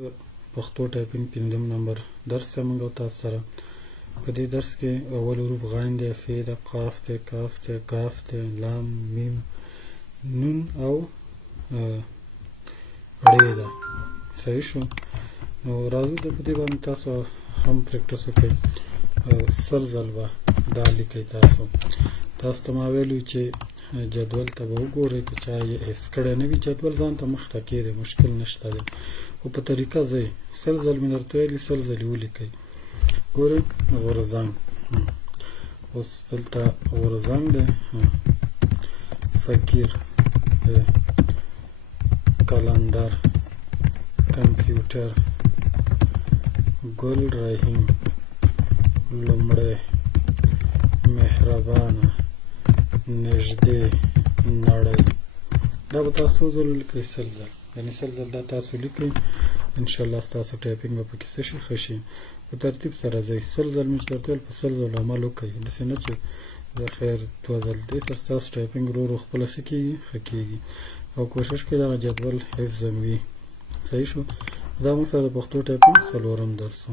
پښتو ټایپینګ 5 نمبر درس ته موږ تاسو سره په دې درس کې اول حروف غین دی، ف دی، قاف دی، کاف دی، کاف دی، لام، میم، نون او ړې ده. صحیح شو؟ نو راځو د په دې باندې تاسو هم پریکټس وکړئ. سل ځل به دا لیکئ. تاسو ته ما ویلي چې جدول ته به وګورئ، که چا یې حفظ کړی نه وي جدول ځان ته مخ ته کښېږدئ، مشکل نشته دی، خو په طریقه ځئ. سل ځل مې درته ویلي، سل ځلې ولیکئ. ګورئ غورځنګ، اوس دلته غورځنګ دی، فقیر، قلندر، کمپیوټر، ګل رحیم، لومړی، مهربانه، نږدې، نړۍ. دا به تاسو څو ځل ولیکئ؟ سل ځل. یعنې سل ځل دا تاسو لیکئ، انشاءالله ستاسو ټایپینګ به پکې څه شي؟ ښه شي. په ترتیب سره ځئ. سل ځل مې چې درته ویل په سل ځلو عمل وکئ، داسې نه چې زه خیر 2 ځل. دې سره ستاسو ټایپینګ ورو ورو خپله څه کېږي؟ ښه کېږي. او کوشش کوئ دغه جدول حفظ هم وي. صحیح شو؟ دا موږ سره د پښتو ټایپینګ 4م درس و.